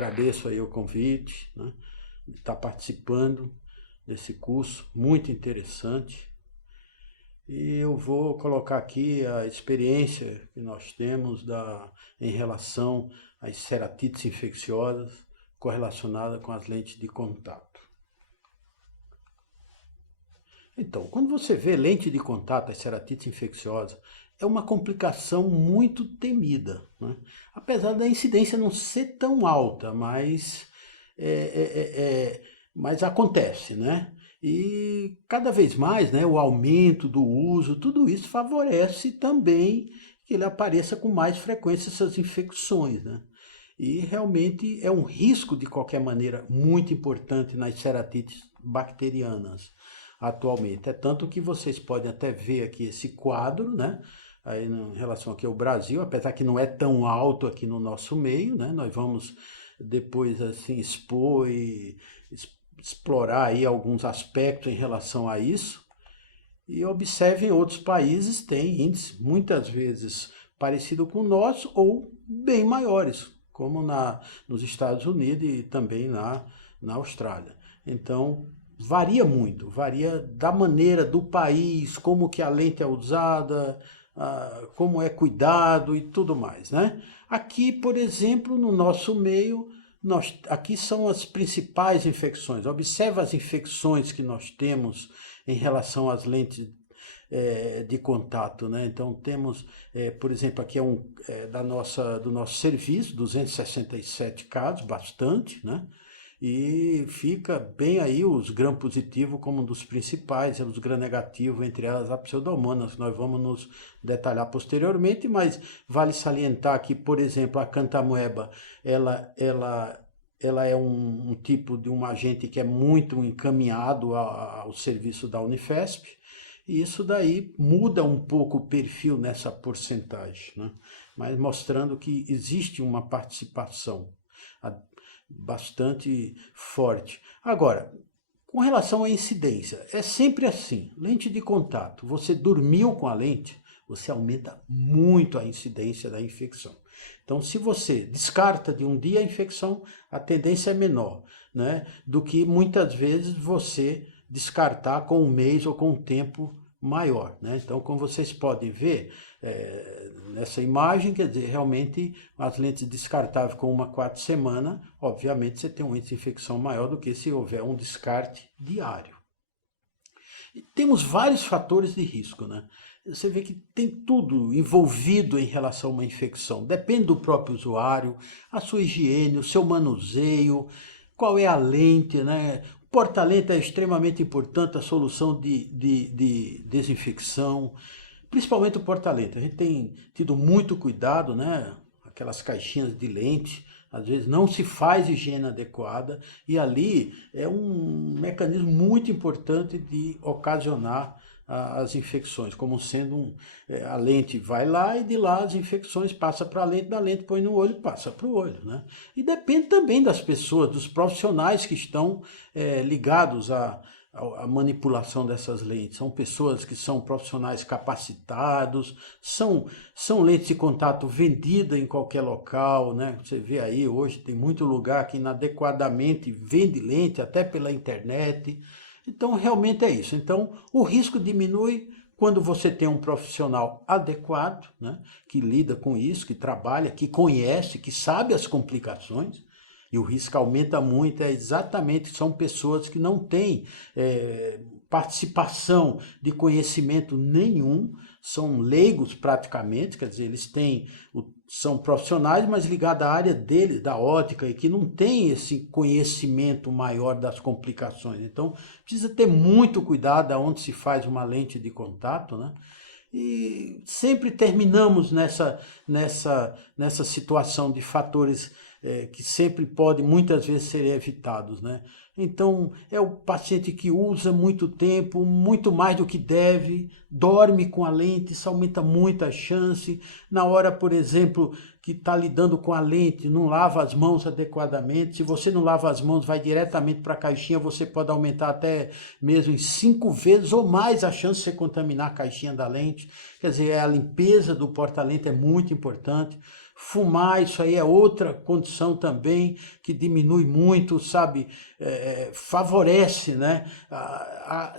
agradeço aí o convite, né, de estar participando desse curso muito interessante. E eu vou colocar aqui a experiência que nós temos em relação às ceratites infecciosas correlacionadas com as lentes de contato. Então, quando você vê lente de contato, a ceratite infecciosa, é uma complicação muito temida, né? Apesar da incidência não ser tão alta, é, é, é, é, mas acontece, né? E cada vez mais, né, o aumento do uso, tudo isso favorece também que ele apareça com mais frequência essas infecções, né? E realmente é um risco, de qualquer maneira, muito importante nas ceratites bacterianas atualmente. É tanto que vocês podem até ver aqui esse quadro, né? Aí em relação aqui ao Brasil, apesar que não é tão alto aqui no nosso meio, né? Nós vamos depois assim expor e explorar aí alguns aspectos em relação a isso. E observem, outros países têm índices muitas vezes parecido com o nosso ou bem maiores, como nos Estados Unidos e também na Austrália. Então, varia muito, varia da maneira do país, como que a lente é usada, como é cuidado e tudo mais, né? Aqui, por exemplo, no nosso meio, aqui são as principais infecções. Observe as infecções que nós temos em relação às lentes de contato, né? Então temos, por exemplo, aqui do nosso serviço, 267 casos, bastante, né? E fica bem aí os gram-positivo como um dos principais, os gram-negativo, entre elas a pseudomonas, nós vamos nos detalhar posteriormente, mas vale salientar que, por exemplo, a cantamoeba, ela é um tipo de um agente que é muito encaminhado ao serviço da Unifesp, e isso daí muda um pouco o perfil nessa porcentagem, né? Mas mostrando que existe uma participação bastante forte. Agora, com relação à incidência, é sempre assim, lente de contato, você dormiu com a lente, você aumenta muito a incidência da infecção. Então, se você descarta de um dia a infecção, a tendência é menor, né, do que muitas vezes você descartar com um mês ou com um tempo maior, né? Então, como vocês podem ver nessa imagem, quer dizer, realmente as lentes descartáveis com 4 semanas, obviamente você tem um índice de infecção maior do que se houver um descarte diário. E temos vários fatores de risco, né? Você vê que tem tudo envolvido em relação a uma infecção. Depende do próprio usuário, a sua higiene, o seu manuseio, qual é a lente, né? O porta-lente é extremamente importante, a solução de desinfecção, principalmente o porta-lente. A gente tem tido muito cuidado, né? Aquelas caixinhas de lente, às vezes não se faz higiene adequada e ali é um mecanismo muito importante de ocasionar as infecções, como sendo a lente vai lá e de lá as infecções passam para a lente, da lente põe no olho, passa para o olho, né? E depende também das pessoas, dos profissionais que estão ligados a manipulação dessas lentes. São pessoas que são profissionais capacitados, são lentes de contato vendidas em qualquer local, né? Você vê aí, hoje tem muito lugar que inadequadamente vende lente, até pela internet. Então, realmente é isso. Então, o risco diminui quando você tem um profissional adequado, né? Que lida com isso, que trabalha, que conhece, que sabe as complicações. E o risco aumenta muito, exatamente, são pessoas que não têm participação de conhecimento nenhum, são leigos praticamente, quer dizer, são profissionais, mas ligados à área deles, da ótica, e que não tem esse conhecimento maior das complicações. Então, precisa ter muito cuidado aonde se faz uma lente de contato, né? E sempre terminamos nessa situação de fatores que sempre podem muitas vezes ser evitados, né? Então é o paciente que usa muito tempo, muito mais do que deve, dorme com a lente, isso aumenta muito a chance. Na hora, por exemplo, que está lidando com a lente, não lava as mãos adequadamente. Se você não lava as mãos, vai diretamente para a caixinha, você pode aumentar até mesmo em 5 vezes ou mais a chance de você contaminar a caixinha da lente. Quer dizer, a limpeza do porta-lente é muito importante. Fumar, isso aí é outra condição também que diminui muito, sabe? Favorece, né?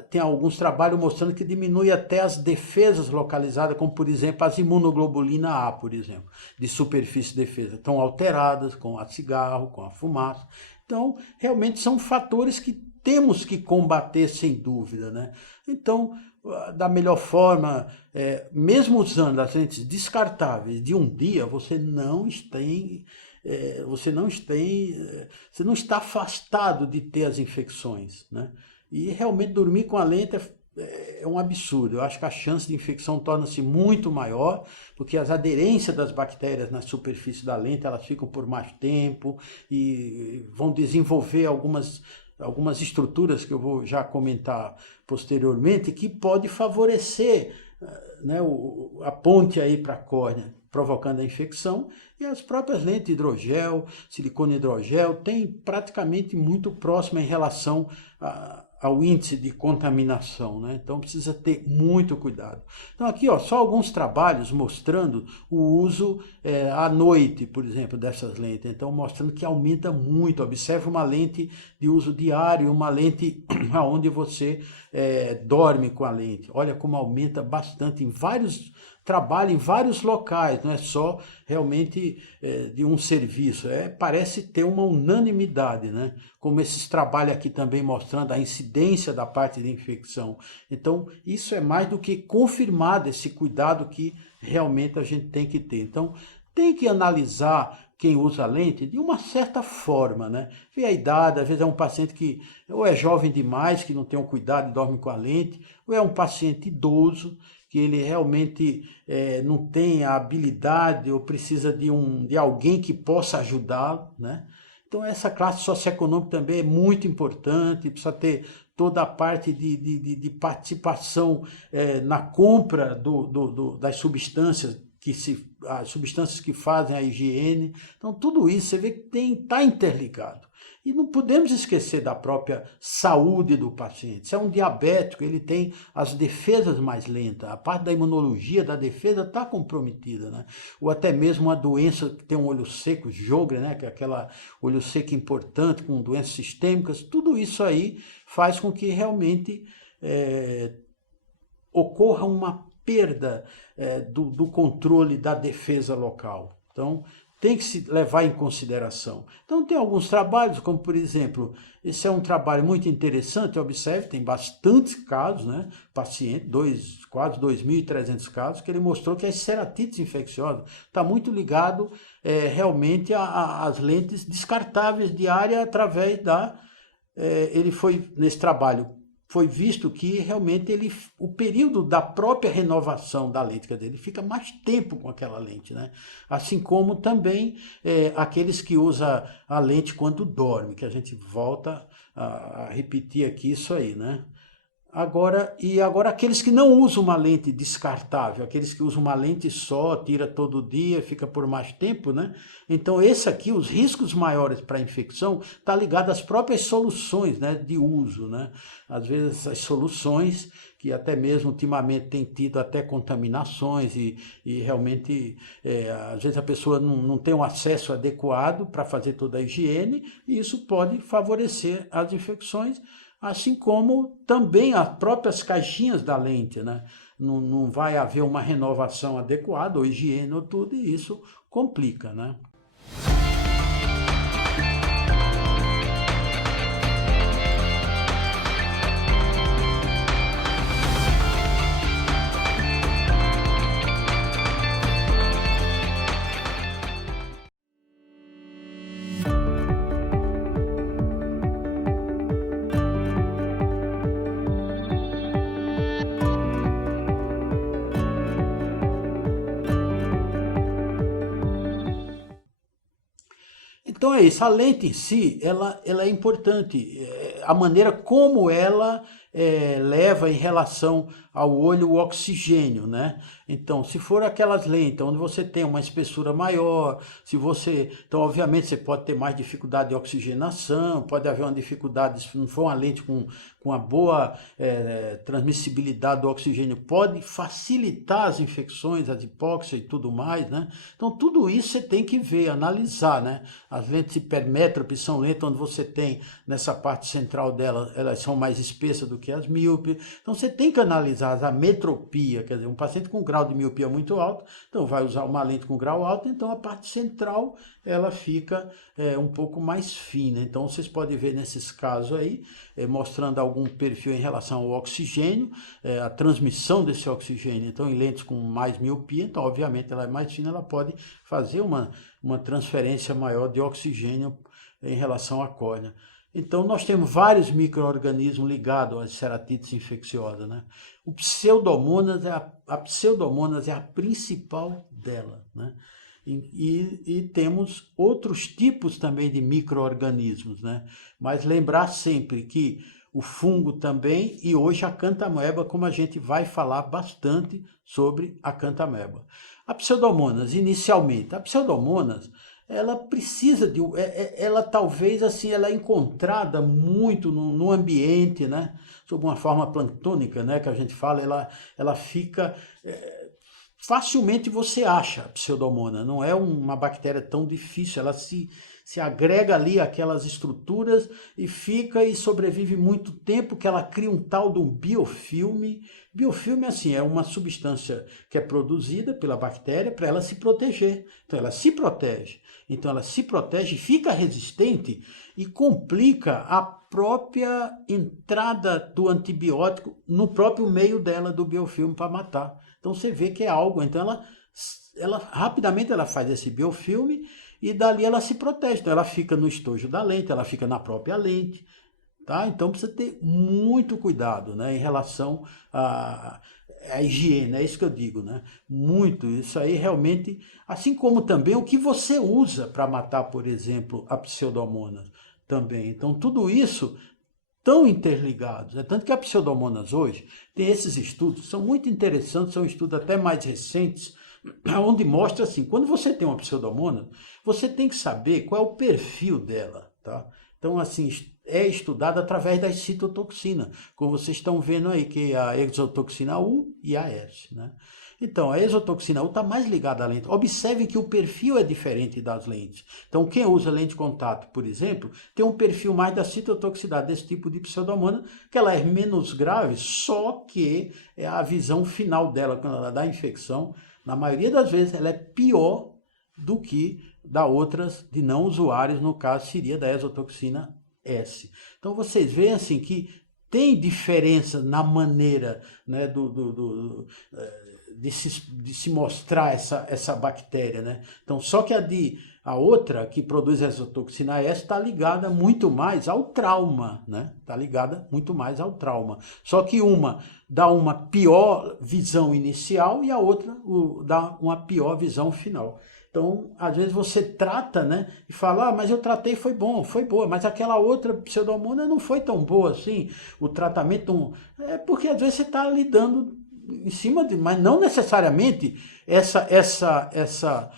Tem alguns trabalhos mostrando que diminui até as defesas localizadas, como por exemplo as imunoglobulina A, por exemplo, de superfície de defesa, estão alteradas com a cigarro, com a fumaça. Então, realmente são fatores que temos que combater sem dúvida, né? Então, da melhor forma, mesmo usando as lentes descartáveis de um dia, você não está afastado de ter as infecções, né? E realmente dormir com a lente é um absurdo. Eu acho que a chance de infecção torna-se muito maior, porque as aderências das bactérias na superfície da lente, elas ficam por mais tempo e vão desenvolver algumas estruturas que eu vou já comentar posteriormente, que pode favorecer, né, a ponte aí para a córnea, provocando a infecção, e as próprias lentes de hidrogel, silicone hidrogel, tem praticamente muito próxima em relação ao índice de contaminação, né? Então precisa ter muito cuidado. Então aqui, ó, só alguns trabalhos mostrando o uso à noite, por exemplo, dessas lentes. Então mostrando que aumenta muito. Observe uma lente de uso diário, uma lente onde você dorme com a lente. Olha como aumenta bastante em vários trabalho em vários locais, não é só realmente de um serviço. Parece ter uma unanimidade, né? Como esses trabalhos aqui também mostrando a incidência da parte de infecção. Então, isso é mais do que confirmado, esse cuidado que realmente a gente tem que ter. Então, tem que analisar quem usa lente de uma certa forma, né? Ver a idade, às vezes é um paciente que ou é jovem demais, que não tem um cuidado e dorme com a lente, ou é um paciente idoso, que ele realmente não tem a habilidade ou precisa de alguém que possa ajudá-lo, né? Então essa classe socioeconômica também é muito importante, precisa ter toda a parte de participação na compra das substâncias as substâncias que fazem a higiene. Então tudo isso você vê que está interligado. E não podemos esquecer da própria saúde do paciente. Se é um diabético, ele tem as defesas mais lentas, a parte da imunologia, da defesa está comprometida, né? Ou até mesmo uma doença que tem um olho seco, Sjögren, né? Que é aquela olho seco importante, com doenças sistêmicas, tudo isso aí faz com que realmente ocorra uma perda do controle da defesa local. Então, tem que se levar em consideração. Então, tem alguns trabalhos, como por exemplo, esse é um trabalho muito interessante, observe, tem bastantes casos, né? Paciente, quase 2.300 casos, que ele mostrou que as ceratites infecciosas está muito ligado realmente às lentes descartáveis diárias através ele foi, nesse trabalho, foi visto que realmente o período da própria renovação da lente, quer dizer, ele fica mais tempo com aquela lente, né? Assim como também aqueles que usam a lente quando dorme, que a gente volta a repetir aqui isso aí, né? Agora aqueles que não usam uma lente descartável, aqueles que usam uma lente só, tira todo dia, fica por mais tempo, né? Então esse aqui, os riscos maiores para a infecção, está ligado às próprias soluções, né, de uso, né? Às vezes as soluções que até mesmo ultimamente tem tido até contaminações e realmente às vezes a pessoa não tem um acesso adequado para fazer toda a higiene e isso pode favorecer as infecções, assim como também as próprias caixinhas da lente, né? Não vai haver uma renovação adequada, ou higiene ou tudo, e isso complica, né? Então é isso, a lente em si, ela é importante, a maneira como ela leva em relação ao olho o oxigênio, né? Então, se for aquelas lentes onde você tem uma espessura maior, então obviamente você pode ter mais dificuldade de oxigenação, pode haver uma dificuldade, se não for uma lente com uma boa transmissibilidade do oxigênio, pode facilitar as infecções, as hipóxias e tudo mais, né? Então, tudo isso você tem que ver, analisar, né? As lentes hipermétropes são lentes onde você tem, nessa parte central dela, elas são mais espessas do que as míopes. Então, você tem que analisar a metropia, quer dizer, um paciente com grau de miopia muito alto, então vai usar uma lente com grau alto, então a parte central, ela fica um pouco mais fina. Então, vocês podem ver nesses casos aí, mostrando algum perfil em relação ao oxigênio, a transmissão desse oxigênio. Então, em lentes com mais miopia, então, obviamente, ela é mais fina, ela pode fazer uma transferência maior de oxigênio em relação à córnea. Então, nós temos vários micro-organismos ligados às ceratites infecciosas, né? O Pseudomonas a Pseudomonas é a principal dela, né? E temos outros tipos também de micro-organismos, né? Mas lembrar sempre que o fungo também, e hoje a cantameba, como a gente vai falar bastante sobre a cantameba. A Pseudomonas, inicialmente, a Pseudomonas, ela precisa de, ela talvez assim, ela é encontrada muito no ambiente, né? Sob uma forma planctônica, né? Que a gente fala, ela fica, facilmente você acha a Pseudomonas, não é uma bactéria tão difícil, ela se agrega ali àquelas estruturas e fica e sobrevive muito tempo, que ela cria um tal de um biofilme. Biofilme, assim, é uma substância que é produzida pela bactéria para ela se proteger. Então, ela se protege. Então, ela se protege, fica resistente e complica a própria entrada do antibiótico no próprio meio dela, do biofilme, para matar. Então, você vê que é algo. Então, ela rapidamente ela faz esse biofilme e dali ela se protege. Então, ela fica no estojo da lente, ela fica na própria lente. Tá? Então precisa ter muito cuidado, né, em relação à higiene, é isso que eu digo, né? Muito, isso aí realmente, assim como também o que você usa para matar, por exemplo, a Pseudomonas também. Então tudo isso tão interligados, né? Tanto que a Pseudomonas hoje tem esses estudos, são muito interessantes, são estudos até mais recentes, onde mostra assim, quando você tem uma Pseudomonas, você tem que saber qual é o perfil dela, tá? Então, assim, é estudado através das citotoxinas, como vocês estão vendo aí, que é a exotoxina U e a S, né? Então, a exotoxina U está mais ligada à lente. Observem que o perfil é diferente das lentes. Então, quem usa lente de contato, por exemplo, tem um perfil mais da citotoxicidade desse tipo de Pseudomonas, que ela é menos grave, só que a visão final dela, quando ela dá infecção, na maioria das vezes, ela é pior do que da outras de não usuários, no caso seria da exotoxina S. Então vocês veem assim que tem diferença na maneira, né, de se mostrar essa bactéria, né? Então só que a outra que produz exotoxina S está ligada muito mais ao trauma, né? Está ligada muito mais ao trauma. Só que uma dá uma pior visão inicial e a outra dá uma pior visão final. Então, às vezes você trata, né, e fala, mas eu tratei, foi bom, foi boa, mas aquela outra Pseudomonas não foi tão boa assim, o tratamento, porque às vezes você está lidando em cima de, mas não necessariamente essa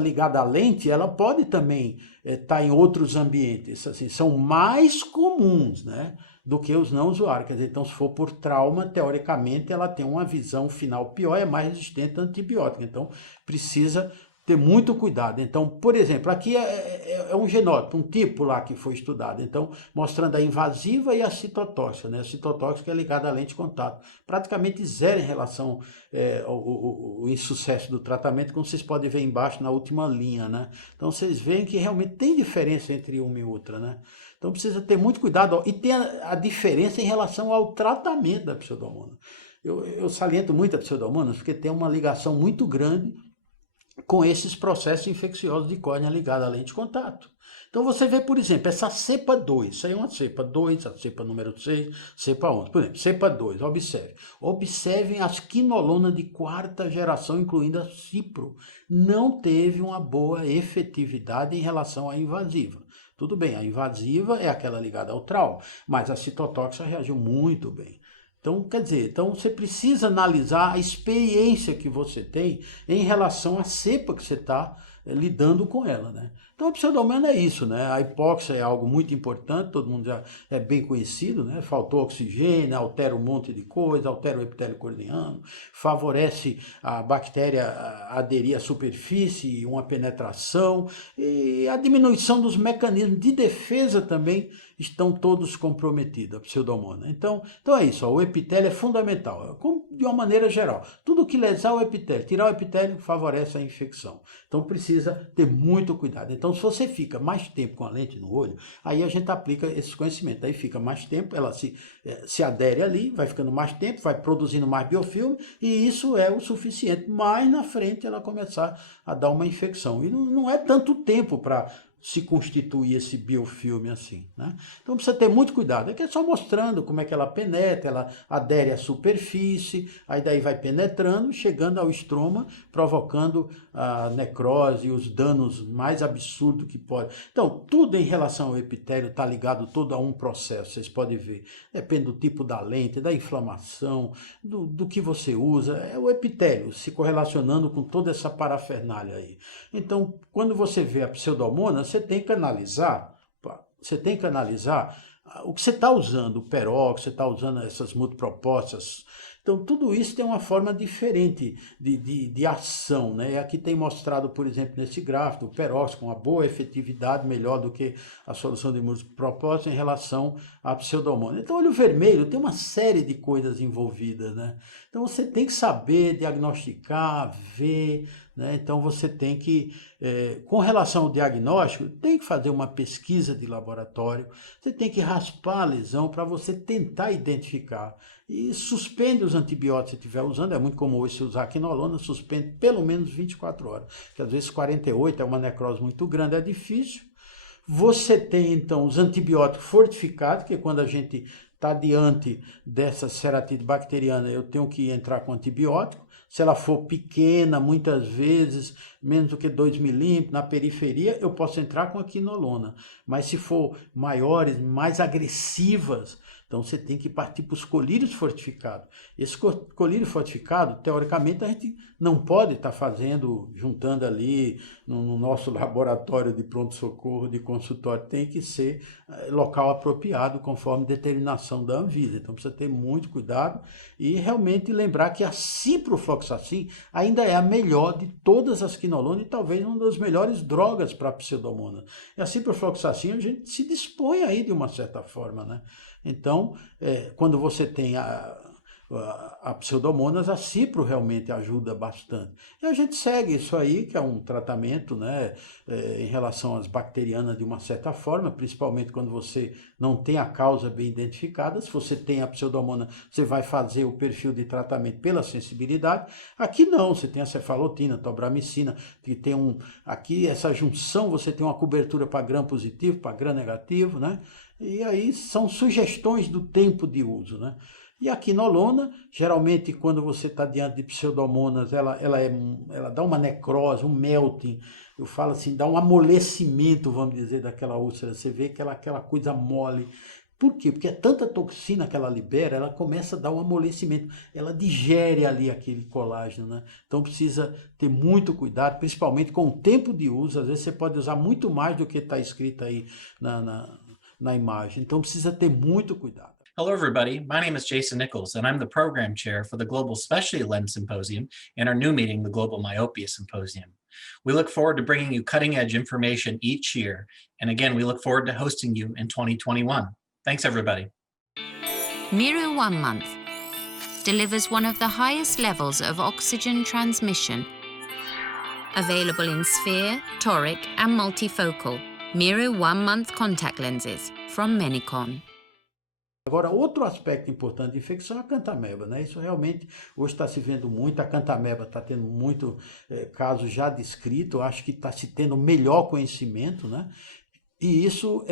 ligada à lente, ela pode também estar em outros ambientes, assim, são mais comuns, né, do que os não usuários. Quer dizer, então se for por trauma, teoricamente ela tem uma visão final pior, é mais resistente a antibiótico, então precisa ter muito cuidado. Então, por exemplo, aqui é um genótipo, um tipo lá que foi estudado. Então, mostrando a invasiva e a citotóxica, né? A citotóxica é ligada à lente de contato. Praticamente zero em relação ao insucesso do tratamento, como vocês podem ver embaixo na última linha, né? Então, vocês veem que realmente tem diferença entre uma e outra, né? Então, precisa ter muito cuidado. Ó, e tem a diferença em relação ao tratamento da Pseudomonas. Eu saliento muito a Pseudomonas porque tem uma ligação muito grande com esses processos infecciosos de córnea ligada à lente de contato. Então você vê, por exemplo, essa cepa 2, isso aí é uma cepa 2, a cepa número 6, cepa 11. Por exemplo, cepa 2, observe. Observem as quinolonas de quarta geração, incluindo a cipro. Não teve uma boa efetividade em relação à invasiva. Tudo bem, a invasiva é aquela ligada ao trauma, mas a citotóxica reagiu muito bem. Então, quer dizer, então você precisa analisar a experiência que você tem em relação à cepa que você está lidando com ela, né? Então, a pseudomona é isso, né? A hipóxia é algo muito importante, todo mundo já é bem conhecido, né? Faltou oxigênio, altera um monte de coisa, altera o epitélio corneano, favorece a bactéria a aderir à superfície, uma penetração, e a diminuição dos mecanismos de defesa também estão todos comprometidos, a pseudomona. Então é isso, ó, o epitélio é fundamental, de uma maneira geral. Tudo que lesar o epitélio, tirar o epitélio, favorece a infecção. Então precisa ter muito cuidado. Então se você fica mais tempo com a lente no olho, aí a gente aplica esses conhecimentos. Aí fica mais tempo, ela se adere ali, vai ficando mais tempo, vai produzindo mais biofilme, e isso é o suficiente. Mais na frente ela começar a dar uma infecção. E não é tanto tempo para se constituir esse biofilme assim, né? Então precisa ter muito cuidado. Aqui é só mostrando como é que ela penetra, ela adere à superfície, aí daí vai penetrando, chegando ao estroma, provocando a necrose e os danos mais absurdos que pode. Então, tudo em relação ao epitélio está ligado todo a um processo, vocês podem ver. Depende do tipo da lente, da inflamação, do que você usa. É o epitélio se correlacionando com toda essa parafernália aí. Então, quando você vê a pseudomona, você tem que analisar o que você está usando, o peróxido, você está usando essas multipropostas. Então, tudo isso tem uma forma diferente de ação, né? Aqui tem mostrado, por exemplo, nesse gráfico, o peróxido com uma boa efetividade, melhor do que a solução de multipropostas em relação à pseudomona. Então, olho vermelho tem uma série de coisas envolvidas, né? Então, você tem que saber diagnosticar, ver, né? Então, você tem que, com relação ao diagnóstico, tem que fazer uma pesquisa de laboratório, você tem que raspar a lesão para você tentar identificar. E suspende os antibióticos se estiver usando, é muito comum hoje se usar quinolona, suspende pelo menos 24 horas, que às vezes 48 é uma necrose muito grande, é difícil. Você tem então os antibióticos fortificados, que quando a gente está diante dessa ceratite bacteriana, eu tenho que entrar com antibiótico. Se ela for pequena, muitas vezes, menos do que 2 milímetros, na periferia, eu posso entrar com a quinolona. Mas se for maiores, mais agressivas, então você tem que partir para os colírios fortificados. Esse colírio fortificado, teoricamente, a gente não pode estar fazendo, juntando ali no nosso laboratório de pronto-socorro, de consultório. Tem que ser local apropriado, conforme determinação da Anvisa. Então precisa ter muito cuidado e realmente lembrar que a ciprofloxacin ainda é a melhor de todas as quinolonas e talvez uma das melhores drogas para a pseudomona. E a ciprofloxacin a gente se dispõe aí de uma certa forma, né? Então, quando você tem a pseudomonas, a cipro realmente ajuda bastante. E a gente segue isso aí, que é um tratamento, né, em relação às bacterianas de uma certa forma, principalmente quando você não tem a causa bem identificada. Se você tem a pseudomona, você vai fazer o perfil de tratamento pela sensibilidade. Aqui não, você tem a cefalotina, tobramicina, que tem aqui essa junção, você tem uma cobertura para gram positivo, para gram negativo, né? E aí são sugestões do tempo de uso, né? E a quinolona, geralmente quando você está diante de pseudomonas, ela dá uma necrose, um melting, eu falo assim, dá um amolecimento, vamos dizer, daquela úlcera. Você vê aquela coisa mole. Por quê? Porque é tanta toxina que ela libera, ela começa a dar um amolecimento, ela digere ali aquele colágeno, né? Então precisa ter muito cuidado, principalmente com o tempo de uso. Às vezes você pode usar muito mais do que está escrito aí na imagem. Então precisa ter muito cuidado. Hello, everybody. My name is Jason Nichols, and I'm the program chair for the Global Specialty Lens Symposium and our new meeting, the Global Myopia Symposium. We look forward to bringing you cutting-edge information each year. And again, we look forward to hosting you in 2021. Thanks, everybody. Miro 1 month delivers one of the highest levels of oxygen transmission. Available in sphere, toric, and multifocal. Miro 1 month contact lenses from Menicon. Agora, outro aspecto importante de infecção é a cantameba, né? Isso realmente hoje está se vendo muito, a cantameba está tendo muito caso já descrito, eu acho que está se tendo melhor conhecimento, né? E isso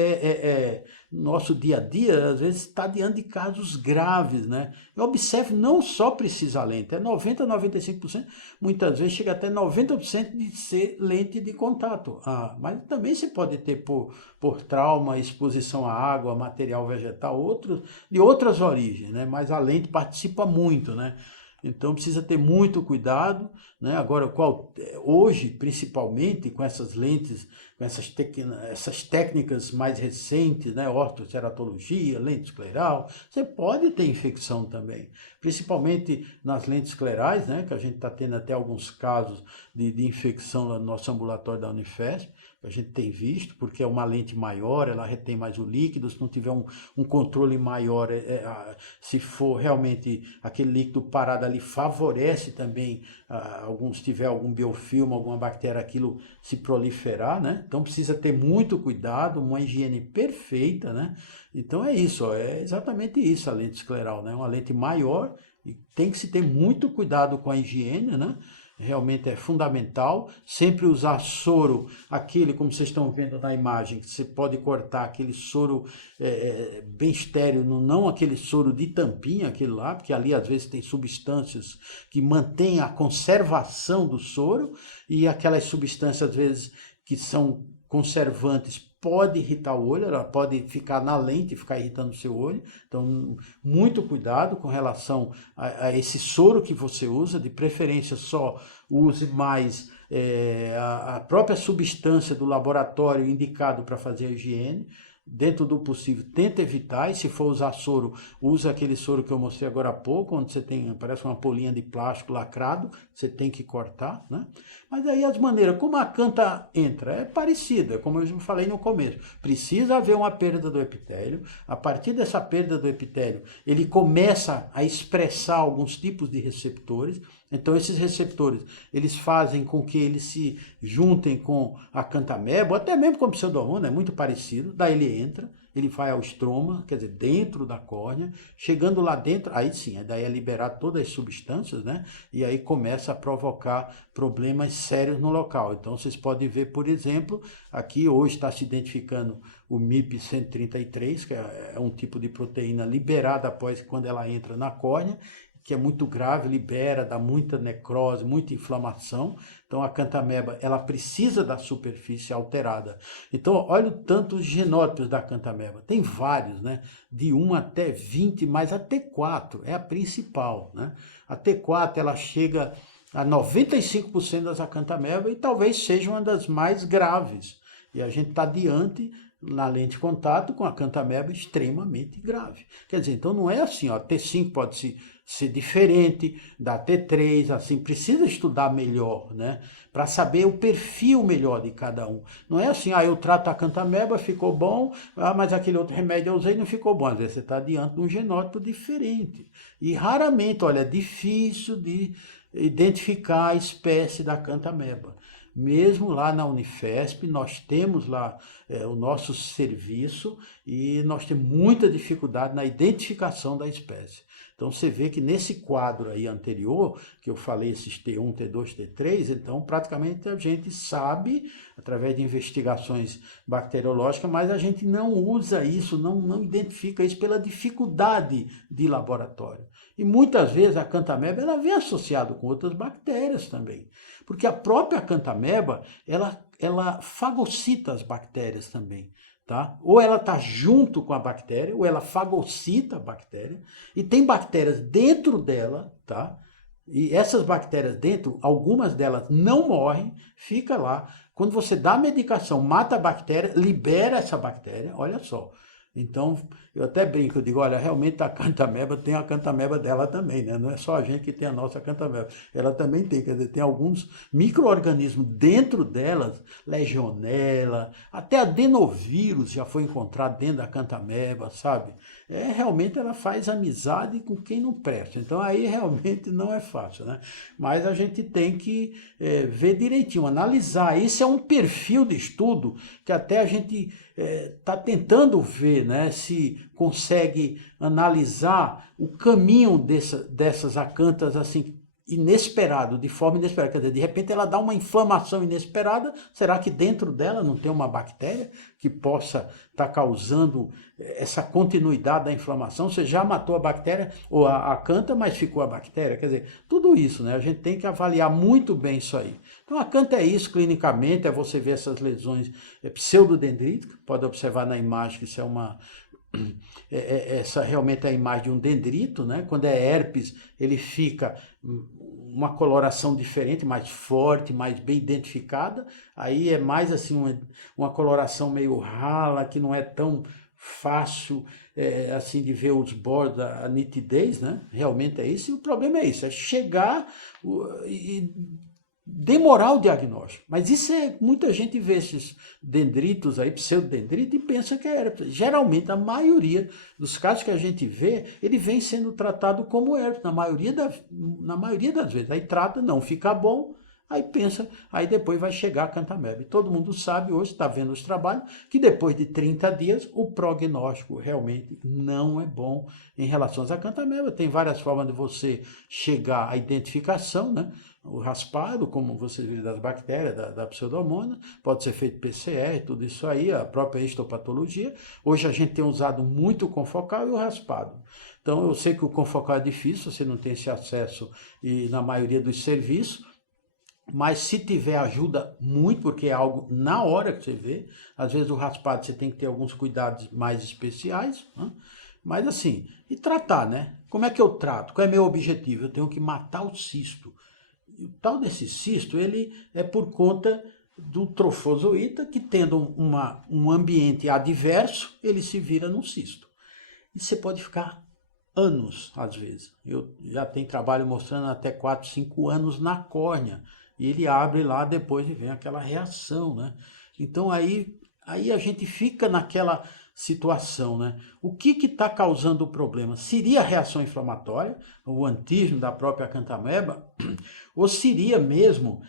nosso dia a dia, às vezes está diante de casos graves, né? E observe, não só precisa lente, é 90% a 95%, muitas vezes chega até 90% de ser lente de contato. Mas também se pode ter por trauma, exposição à água, material vegetal, de outras origens, né? Mas a lente participa muito, né? Então precisa ter muito cuidado, né? Agora, hoje, principalmente com essas lentes, com essas técnicas mais recentes, né? Ortoceratologia, lente escleral, você pode ter infecção também, principalmente nas lentes esclerais, né? Que a gente está tendo até alguns casos de infecção lá no nosso ambulatório da Unifesp, que a gente tem visto, porque é uma lente maior, ela retém mais o líquido, se não tiver um controle maior, se for realmente aquele líquido parado ali, favorece também, se tiver algum biofilme, alguma bactéria, aquilo se proliferar, né? Então precisa ter muito cuidado, uma higiene perfeita, né? Então é isso, é exatamente isso a lente escleral, né? Uma lente maior e tem que se ter muito cuidado com a higiene, né? Realmente é fundamental, sempre usar soro, aquele, como vocês estão vendo na imagem, que você pode cortar aquele soro bem estéril, não aquele soro de tampinha, aquele lá, porque ali às vezes tem substâncias que mantêm a conservação do soro, e aquelas substâncias às vezes que são conservantes pode irritar o olho, ela pode ficar na lente, ficar irritando o seu olho. Então, muito cuidado com relação a esse soro que você usa, de preferência só use mais a própria substância do laboratório indicado para fazer a higiene. Dentro do possível, tenta evitar, e se for usar soro, usa aquele soro que eu mostrei agora há pouco, onde você tem, parece uma polinha de plástico lacrado, você tem que cortar, né? Mas aí as maneiras, como a canta entra, é parecida, como eu falei no começo, precisa haver uma perda do epitélio, a partir dessa perda do epitélio, ele começa a expressar alguns tipos de receptores. Então esses receptores, eles fazem com que eles se juntem com a cantameba, ou até mesmo com o pseudomonas, é muito parecido, daí ele entra, ele vai ao estroma, quer dizer, dentro da córnea, chegando lá dentro, aí sim, daí é liberar todas as substâncias, né? E aí começa a provocar problemas sérios no local. Então vocês podem ver, por exemplo, aqui hoje está se identificando o MIP-133, que é um tipo de proteína liberada após quando ela entra na córnea, que é muito grave, libera, dá muita necrose, muita inflamação. Então a cantameba, ela precisa da superfície alterada. Então olha o tanto os genótipos da cantameba. Tem vários, né? De 1 até 20, mas a T4 é a principal, né? A T4 ela chega a 95% das acantameba e talvez seja uma das mais graves. E a gente está diante na lente de contato com a cantameba extremamente grave. Quer dizer, então não é assim, ó, T5 pode ser diferente da T3, assim, precisa estudar melhor, né? Para saber o perfil melhor de cada um. Não é assim, eu trato a cantameba, ficou bom, mas aquele outro remédio eu usei e não ficou bom. Às vezes você está diante de um genótipo diferente. E raramente, olha, é difícil de identificar a espécie da cantameba. Mesmo lá na Unifesp, nós temos lá o nosso serviço e nós temos muita dificuldade na identificação da espécie. Então você vê que nesse quadro aí anterior, que eu falei esses T1, T2, T3, então praticamente a gente sabe, através de investigações bacteriológicas, mas a gente não usa isso, não identifica isso pela dificuldade de laboratório. E muitas vezes a cantameba ela vem associada com outras bactérias também, porque a própria cantameba ela fagocita as bactérias também. Tá? Ou ela está junto com a bactéria, ou ela fagocita a bactéria, e tem bactérias dentro dela, tá? E essas bactérias dentro, algumas delas não morrem, fica lá. Quando você dá a medicação, mata a bactéria, libera essa bactéria, olha só. Então, eu até brinco, eu digo, olha, realmente a cantameba tem a cantameba dela também, né? Não é só a gente que tem a nossa cantameba, ela também tem, quer dizer, tem alguns micro-organismos dentro delas, legionela, até adenovírus já foi encontrado dentro da cantameba, sabe? Realmente ela faz amizade com quem não presta, então aí realmente não é fácil, né? Mas a gente tem que ver direitinho, analisar, isso é um perfil de estudo que até a gente está tentando ver, né, se consegue analisar o caminho dessas acantas assim inesperado, de forma inesperada, quer dizer, de repente ela dá uma inflamação inesperada, será que dentro dela não tem uma bactéria que possa estar causando essa continuidade da inflamação? Você já matou a bactéria ou a canta, mas ficou a bactéria? Quer dizer, tudo isso, né? A gente tem que avaliar muito bem isso aí. Então a canta é isso clinicamente, é você ver essas lesões pseudodendríticas, pode observar na imagem que isso é uma... essa realmente é a imagem de um dendrito, né? Quando é herpes, ele fica uma coloração diferente, mais forte, mais bem identificada. Aí é mais assim uma coloração meio rala, que não é tão fácil assim de ver os bordos, a nitidez, né? Realmente é isso. E o problema é isso, é chegar e demorar o diagnóstico. Mas isso muita gente vê esses dendritos aí, pseudodendrito, e pensa que é herpes. Geralmente, a maioria dos casos que a gente vê, ele vem sendo tratado como herpes, na maioria das vezes. Aí trata, não fica bom, aí pensa, aí depois vai chegar a Cantamebe. Todo mundo sabe hoje, está vendo os trabalhos, que depois de 30 dias, o prognóstico realmente não é bom em relação a Cantamebe. Tem várias formas de você chegar à identificação, né? O raspado, como você vê das bactérias, da pseudomonas, pode ser feito PCR, tudo isso aí, a própria histopatologia. Hoje a gente tem usado muito o confocal e o raspado. Então eu sei que o confocal é difícil, você não tem esse acesso e na maioria dos serviços, mas se tiver ajuda muito, porque é algo na hora que você vê. Às vezes o raspado você tem que ter alguns cuidados mais especiais, né? Mas assim, e tratar, né? Como é que eu trato? Qual é meu objetivo? Eu tenho que matar o cisto. E o tal desse cisto, ele é por conta do trofozoíta, que tendo um ambiente adverso, ele se vira num cisto. E você pode ficar anos, às vezes. Eu já tenho trabalho mostrando até 4, 5 anos na córnea. E ele abre lá depois e vem aquela reação, né? Então aí a gente fica naquela situação, né? O que está causando o problema? Seria a reação inflamatória, o antígeno da própria Cantameba, ou seria mesmo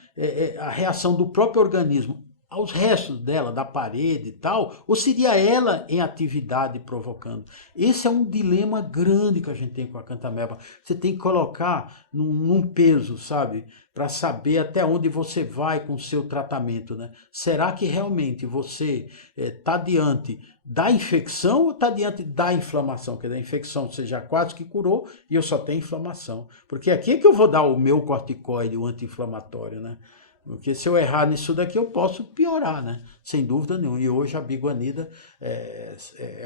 a reação do próprio organismo aos restos dela, da parede e tal, ou seria ela em atividade provocando? Esse é um dilema grande que a gente tem com a Cantameba. Você tem que colocar num peso, sabe? Para saber até onde você vai com o seu tratamento, né? Será que realmente você está diante da infecção ou está diante da inflamação? Quer dizer, a infecção você já quase que curou e eu só tenho inflamação. Porque aqui é que eu vou dar o meu corticoide, o anti-inflamatório, né? Porque se eu errar nisso daqui, eu posso piorar, né? Sem dúvida nenhuma. E hoje a biguanida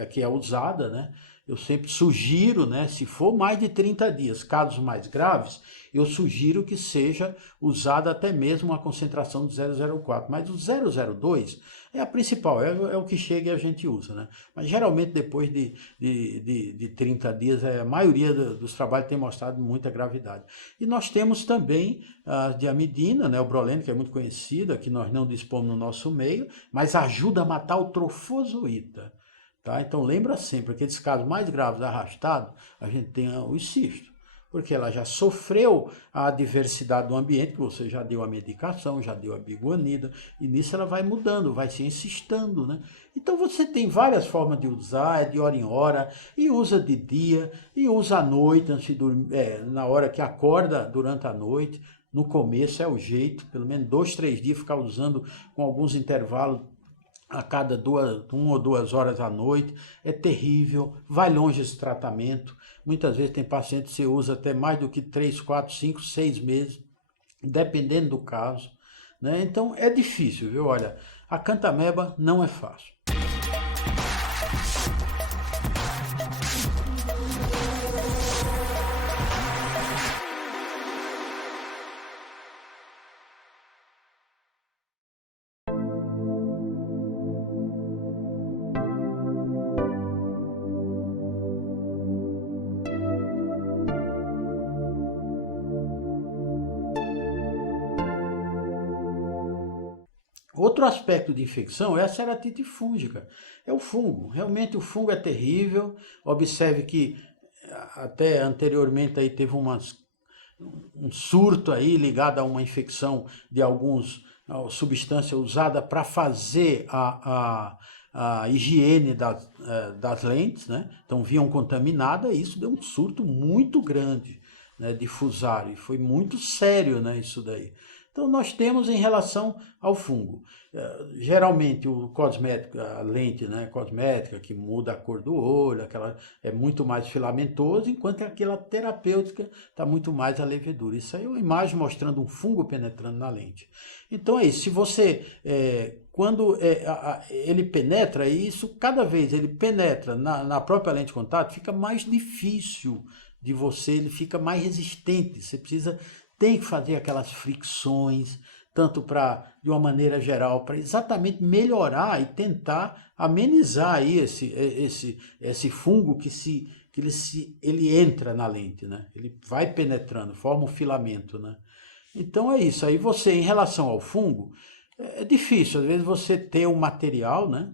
que é usada, né? Eu sempre sugiro, né? Se for mais de 30 dias, casos mais graves, eu sugiro que seja usada até mesmo uma concentração de 0,04. Mas o 0,02 é a principal, é o que chega e a gente usa, né? Mas geralmente depois de 30 dias, a maioria dos trabalhos tem mostrado muita gravidade. E nós temos também a diamidina, né? O broleno, que é muito conhecida, que nós não dispomos no nosso meio, mas ajuda a matar o trofozoíta. Tá? Então lembra sempre, aqueles casos mais graves arrastados, a gente tem os cistos, porque ela já sofreu a adversidade do ambiente, que você já deu a medicação, já deu a biguanida, e nisso ela vai mudando, vai se encistando, né? Então você tem várias formas de usar, é de hora em hora, e usa de dia, e usa à noite, antes de dormir, na hora que acorda durante a noite. No começo é o jeito, pelo menos 2, 3 dias ficar usando com alguns intervalos, a cada 1 ou 2 horas à noite, é terrível, vai longe esse tratamento. Muitas vezes tem paciente que você usa até mais do que 3, 4, 5, 6 meses, dependendo do caso, né? Então é difícil, viu? Olha, a Cantameba não é fácil. Outro aspecto de infecção é a ceratite fúngica. É o fungo. Realmente o fungo é terrível. Observe que até anteriormente aí teve um surto aí ligado a uma infecção de alguns substância usada para fazer a higiene das lentes, né? Então vinham contaminadas e isso deu um surto muito grande. né, de Fusari. E foi muito sério, né, isso daí. Então, nós temos em relação ao fungo. Geralmente, o cosmético, a lente, né, cosmética, que muda a cor do olho, aquela é muito mais filamentoso, enquanto aquela terapêutica está muito mais a levedura. Isso aí é uma imagem mostrando um fungo penetrando na lente. Então, é isso. Se você, quando ele penetra, e isso, cada vez ele penetra na própria lente de contato, fica mais difícil de você, ele fica mais resistente. Você tem que fazer aquelas fricções, tanto de uma maneira geral, para exatamente melhorar e tentar amenizar aí esse fungo que ele entra na lente, né? Ele vai penetrando, forma um filamento, né? Então é isso. Aí você, em relação ao fungo, é difícil, às vezes você ter um material, né?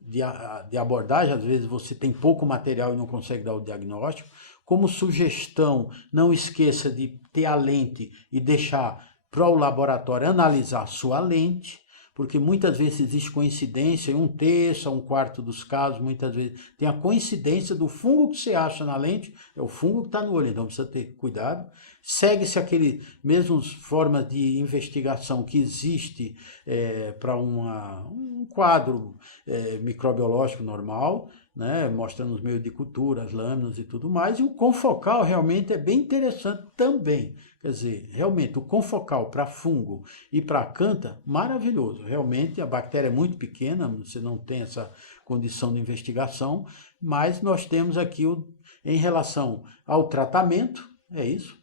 De abordagem, às vezes você tem pouco material e não consegue dar o diagnóstico. Como sugestão, não esqueça de ter a lente e deixar para o laboratório analisar a sua lente, porque muitas vezes existe coincidência, em 1/3 a 1/4 dos casos, muitas vezes tem a coincidência do fungo que você acha na lente, é o fungo que está no olho, então precisa ter cuidado. Segue-se aquele mesmas formas de investigação que existe para um quadro microbiológico normal, né, mostrando os meios de cultura, as lâminas e tudo mais, e o confocal realmente é bem interessante também. Quer dizer, realmente o confocal para fungo e para acanta, maravilhoso. Realmente a bactéria é muito pequena, você não tem essa condição de investigação, mas nós temos aqui em relação ao tratamento, é isso,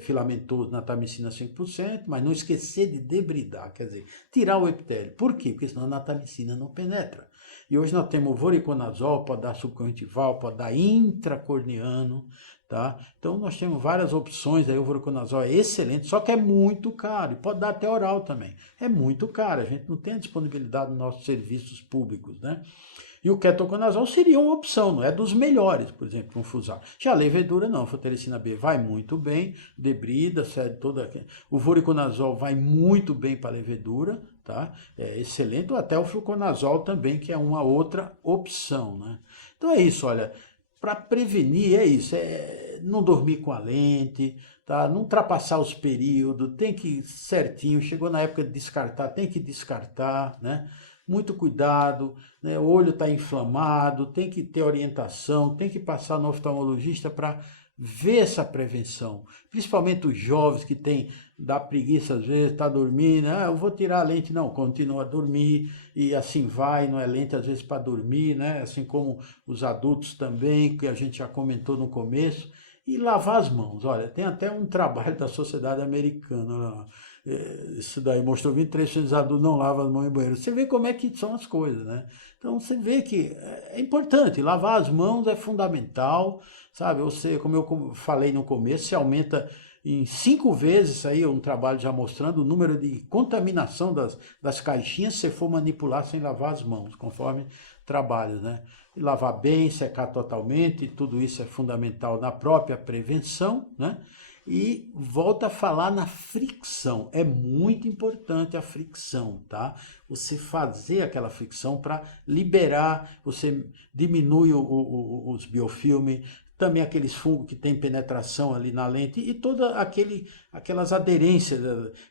filamentoso, natamicina 5%, mas não esquecer de debridar, quer dizer, tirar o epitélio. Por quê? Porque senão a natamicina não penetra. E hoje nós temos o voriconazol, pode dar subconjuntival, pode dar intracorneano, tá? Então nós temos várias opções, aí o voriconazol é excelente, só que é muito caro, e pode dar até oral também. É muito caro, a gente não tem a disponibilidade nos nossos serviços públicos, né? E o ketoconazol seria uma opção, não é dos melhores, por exemplo, para um Fusar. Já a levedura não, a fotericina B vai muito bem, debrida, cede toda... O voriconazol vai muito bem para a levedura, tá? É excelente, ou até o fluconazol também, que é uma outra opção, né? Então é isso, olha, para prevenir é isso, não dormir com a lente, tá? Não ultrapassar os períodos, tem que ir certinho, chegou na época de descartar, tem que descartar, né? Muito cuidado, né? O olho está inflamado, tem que ter orientação, tem que passar no oftalmologista para ver essa prevenção. Principalmente os jovens que dá preguiça às vezes, está dormindo, eu vou tirar a lente, não, continua a dormir e assim vai, não é lente às vezes para dormir, né? Assim como os adultos também, que a gente já comentou no começo. E lavar as mãos, olha, tem até um trabalho da Sociedade Americana, isso daí mostrou 23% dos adultos não lavam as mãos em banheiro. Você vê como é que são as coisas, né? Então você vê que é importante, lavar as mãos é fundamental, sabe? Você, como eu falei no começo, se aumenta em 5 vezes, isso aí é um trabalho já mostrando o número de contaminação das caixinhas se você for manipular sem lavar as mãos, conforme trabalhos, né? E lavar bem, secar totalmente, tudo isso é fundamental na própria prevenção, né? E volta a falar na fricção, é muito importante a fricção, tá? Você fazer aquela fricção para liberar, você diminui os biofilmes, também aqueles fungos que tem penetração ali na lente e toda aquelas aderências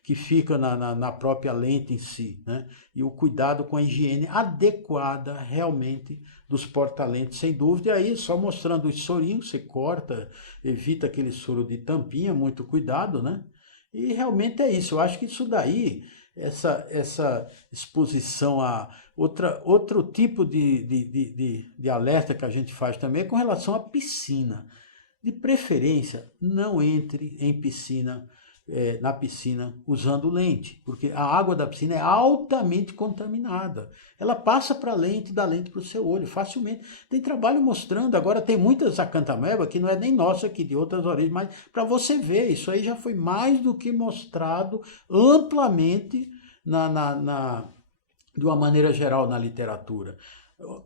que ficam na própria lente em si, né? E o cuidado com a higiene adequada realmente dos porta-lentes, sem dúvida. E aí, só mostrando os sorinhos, você corta, evita aquele soro de tampinha, muito cuidado, né? E realmente é isso. Eu acho que isso daí, essa exposição a outro tipo de alerta que a gente faz também é com relação à piscina. De preferência, não entre em piscina, na piscina usando lente, porque a água da piscina é altamente contaminada. Ela passa para a lente, da lente para o seu olho, facilmente. Tem trabalho mostrando, agora tem muitas acantameba que não é nem nossa aqui, de outras origens, mas para você ver, isso aí já foi mais do que mostrado amplamente de uma maneira geral na literatura.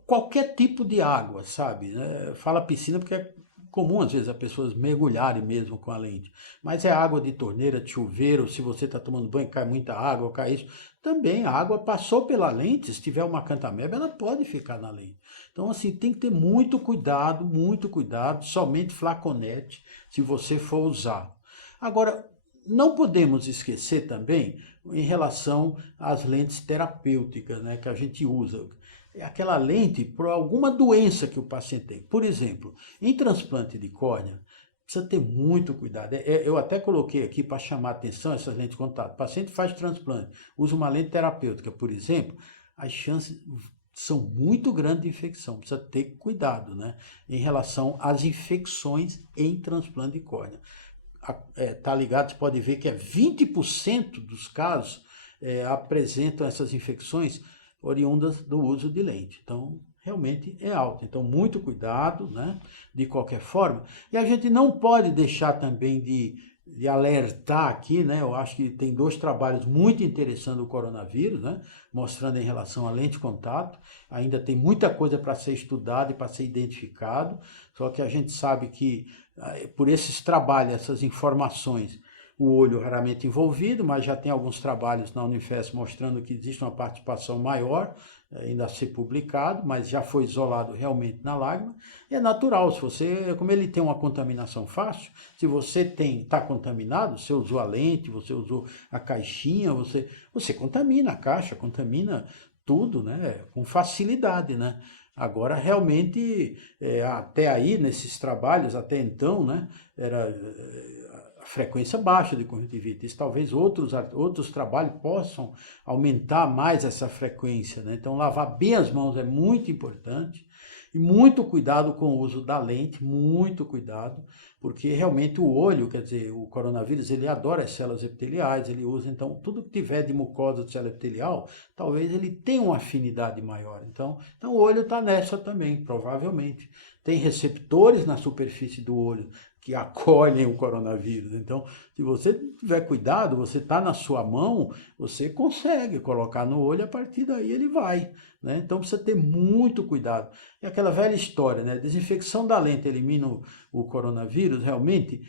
Qualquer tipo de água, sabe? Fala piscina porque comum às vezes as pessoas mergulharem mesmo com a lente, mas é água de torneira, de chuveiro, se você está tomando banho, cai muita água, cai isso, também a água passou pela lente, se tiver uma cantamebe, ela pode ficar na lente. Então assim, tem que ter muito cuidado, somente flaconete, se você for usar. Agora, não podemos esquecer também em relação às lentes terapêuticas, né, que a gente usa. É aquela lente por alguma doença que o paciente tem. Por exemplo, em transplante de córnea, precisa ter muito cuidado. Eu até coloquei aqui para chamar a atenção essas lentes de contato. O paciente faz transplante, usa uma lente terapêutica, por exemplo, as chances são muito grandes de infecção. Precisa ter cuidado, né, em relação às infecções em transplante de córnea. Tá ligado? Você pode ver que 20% dos casos apresentam essas infecções oriundas do uso de lente. Então, realmente é alto. Então, muito cuidado, né? De qualquer forma. E a gente não pode deixar também de alertar aqui, né? Eu acho que tem 2 trabalhos muito interessantes do coronavírus, né? Mostrando em relação à lente de contato. Ainda tem muita coisa para ser estudada e para ser identificado. Só que a gente sabe que por esses trabalhos, essas informações, o olho raramente envolvido, mas já tem alguns trabalhos na Unifesp mostrando que existe uma participação maior, ainda a ser publicado, mas já foi isolado realmente na lágrima. E é natural, se você, como ele tem uma contaminação fácil, se você está contaminado, você usou a lente, você usou a caixinha, você contamina a caixa, contamina tudo, né, com facilidade, né? Agora, realmente, até aí, nesses trabalhos, até então, né, era a frequência baixa de conjuntivite. Talvez outros trabalhos possam aumentar mais essa frequência, né? Então, lavar bem as mãos é muito importante. E muito cuidado com o uso da lente, muito cuidado, porque realmente o olho, quer dizer, o coronavírus, ele adora as células epiteliais, ele usa, então, tudo que tiver de mucosa de célula epitelial, talvez ele tenha uma afinidade maior. Então o olho está nessa também, provavelmente. Tem receptores na superfície do olho que acolhem o coronavírus. Então, se você tiver cuidado, você está na sua mão, você consegue colocar no olho, a partir daí ele vai, né? Então, precisa ter muito cuidado. E aquela velha história, né? Desinfecção da lente elimina o coronavírus, realmente,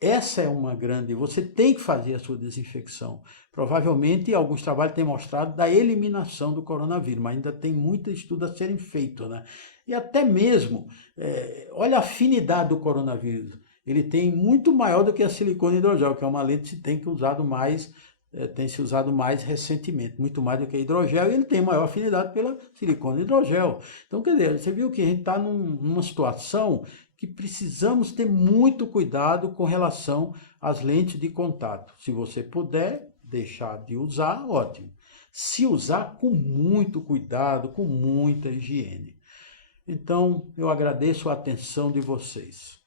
essa é uma grande... Você tem que fazer a sua desinfecção. Provavelmente, alguns trabalhos têm mostrado da eliminação do coronavírus, mas ainda tem muito estudo a serem feito, né? E até mesmo, olha a afinidade do coronavírus. Ele tem muito maior do que a silicone hidrogel, que é uma lente que tem se usado mais recentemente, muito mais do que a hidrogel, e ele tem maior afinidade pela silicone hidrogel. Então, quer dizer, você viu que a gente está numa situação que precisamos ter muito cuidado com relação às lentes de contato. Se você puder deixar de usar, ótimo. Se usar, com muito cuidado, com muita higiene. Então, eu agradeço a atenção de vocês.